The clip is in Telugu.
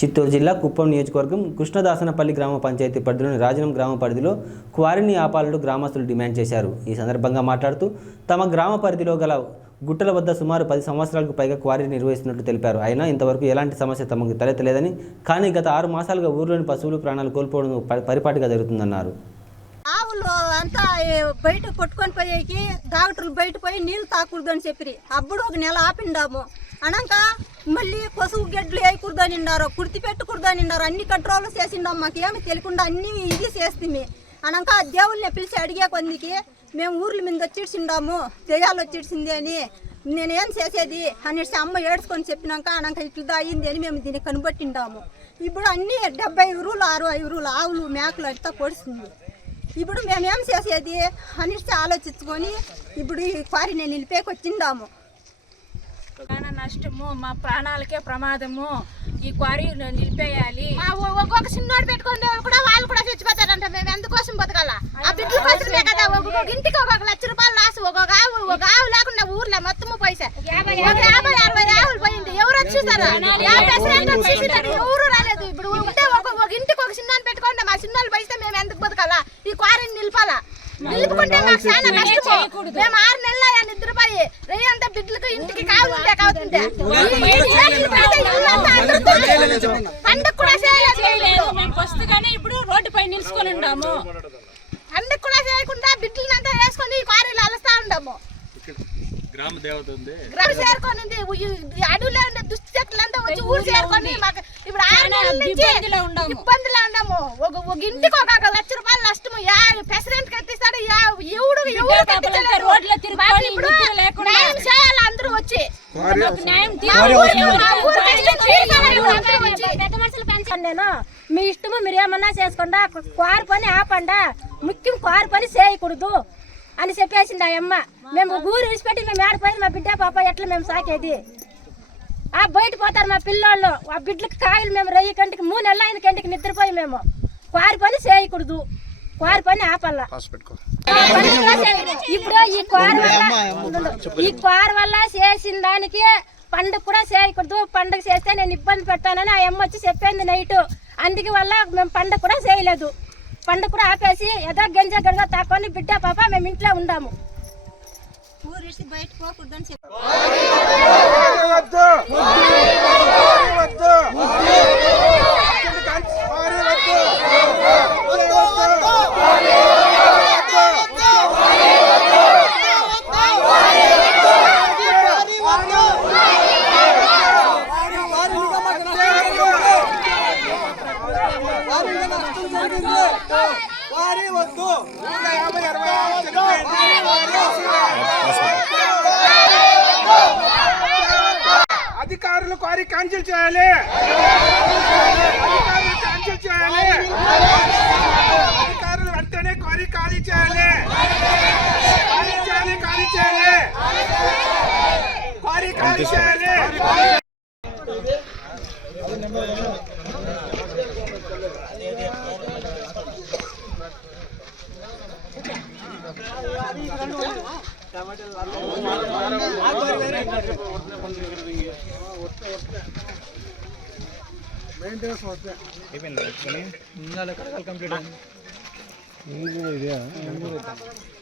చిత్తూరు జిల్లా కుప్పం నియోజకవర్గం కృష్ణదాసనపల్లి గ్రామ పంచాయతీ పరిధిలోని రాజనం గ్రామ పరిధిలో క్వారీని ఆపాలని గ్రామస్తులు డిమాండ్ చేశారు. ఈ సందర్భంగా మాట్లాడుతూ తమ గ్రామ పరిధిలో గల గుట్టల వద్ద సుమారు 10 సంవత్సరాలకు పైగా క్వారీ నిర్వహిస్తున్నట్లు తెలిపారు. అయినా ఇంతవరకు ఎలాంటి సమస్య తమకు తలెత్తలేదని, కానీ గత 6 మాసాలుగా ఊర్లోని పశువులు ప్రాణాలు కోల్పోవడం పరిపాటిగా జరుగుతుందన్నారు. ఆవులు అంతా బయట కొట్టుకొని పోయేకి డాక్టర్లు బయట పోయి నీళ్ళు తాకూడదని చెప్పి అప్పుడు ఒక నెల ఆపిండాము. అనాక మళ్ళీ పశువు గెడ్లు వేయకూడదని ఉన్నారు, కుర్తి పెట్టకూడదని ఉన్నారు. అన్ని కంట్రోల్ చేసిండాము. మాకేమి తెలియకుండా అన్ని ఇది చేస్తుంది. అనాక దేవుళ్ళని పిలిచి అడిగే కొందికి మేము ఊర్ల మీద వచ్చిడ్చిండాము, దెయ్యాలు వచ్చిడ్చింది అని నేనేం చేసేది అనేసి అమ్మ ఏడ్చుకొని చెప్పినాక అనాక ఇట్లా అయ్యింది అని మేము దీన్ని కనుబట్టిండాము. ఇప్పుడు అన్ని 70 ఊరులు 60 ఊరులు ఆవులు మేకలు అంతా పొడుస్తుంది. ఇప్పుడు మేమేం చేసేది అనేసి ఆలోచించుకొని ఇప్పుడు ఈ క్వారీని నిలిపేకి వచ్చిండాము. చాలా నష్టము, మా ప్రాణాలకే ప్రమాదము. ఈ క్వారీ నిలిపేయాలి. ఒక్కొక్క చిన్నోడు పెట్టుకునే కూడా వాళ్ళు కూడా చచ్చిపోతారంట. మేము ఎందుకోసం బతకాల? ఆ బిడ్డల కోసమే కదా. ఒక్కొక్క ఇంటికి ఒక్కొక్క ₹1,00,000 లాస్. ఒక ఆవు లేకుండా ఊర్లో మొత్తము పైసా 50-60 ఆవులు పోయింది. ఎవరు వచ్చేసారా? ఎవరు రాలేదు. ఇప్పుడు ఉంటే ఒక ఇంటికి ఒక చిన్న పెట్టుకోండి. మా చిన్నోళ్ళు పైసా మేము ఎందుకు బతకాలా? ఈ క్వారీని నిలపాలా? నిలుపుకుంటే మాకు చాలా కష్టము. మేము 6 నెలలు నిద్రపోయి రేయంతా బిడ్డలకు ఇంటికి కావుంటే కావుతుంటే పండుగ కూడా చేయలేదు. మేము వస్తూనే ఇప్పుడు రోడ్డుపై నిలుచుకొని ఉన్నాము. పండుగ కూడా చేయకుండా బిడ్డలంతా వేసుకొని ఈ క్వారీలు అలస్తా ఉన్నాము. గ్రామ దేవత ఉంది, గ్రామ చేరుకొని అడవులో ఉండే దుశ్చక్తులంతా వచ్చి ఊరు చేరుకొని మాకు ఇప్పుడు 6 నెలల నుంచి ఇబ్బందులు ఉన్నాము. ఒక ఇంటికి ఒక ₹1,00,000 నష్టము. ప్రెసిడెంట్ కట్టిస్తాడు. ఎవరు రోడ్లో తిరిగి చేయాలి అందరూ వచ్చి నేను మీ ఇష్టము మీరు ఏమన్నా చేసుకుండా క్వారీ పని ఆపండా, ముఖ్యం క్వారీ పని చేయకూడదు అని చెప్పేసింది ఆ అమ్మ. మేము ఊరు విడిచిపెట్టి మేము ఏడిపోయింది మా బిడ్డ పాప ఎట్లా మేము సాకేది? ఆ బయట పోతారు మా పిల్లోళ్ళు. ఆ బిడ్డలకి కాయలు మేము 2 గంటకి 3 నెలలు 5 గంటకి నిద్రపోయి మేము క్వారీ పని చేయకూడదు, క్వారీ పని ఆపల్లా. ఇప్పుడు ఈ క్వారీ వల్ల చేసిన దానికి పండుగ కూడా చేయకూడదు. పండుగ చేస్తే నేను ఇబ్బంది పెడతానని ఆ అమ్మ వచ్చి చెప్పింది నైట్. అందుకే వల్ల మేము పండుగ కూడా చేయలేదు. పండుగ కూడా ఆపేసి ఏదో గంజ గడగా తాకొని బిడ్డ పాప మేము ఇంట్లో ఉండాము. ఊరిసి బయట పోకూడదని చెప్పి అధికారులు క్వారీ క్యాన్సిల్ చేయాలి. అధికారులు వెంటనే క్వారీ ఖాళీ చేయాలి. క్వారీ ఖాళీ చేయాలి. మెయింటెనెన్స్ వస్తాయి.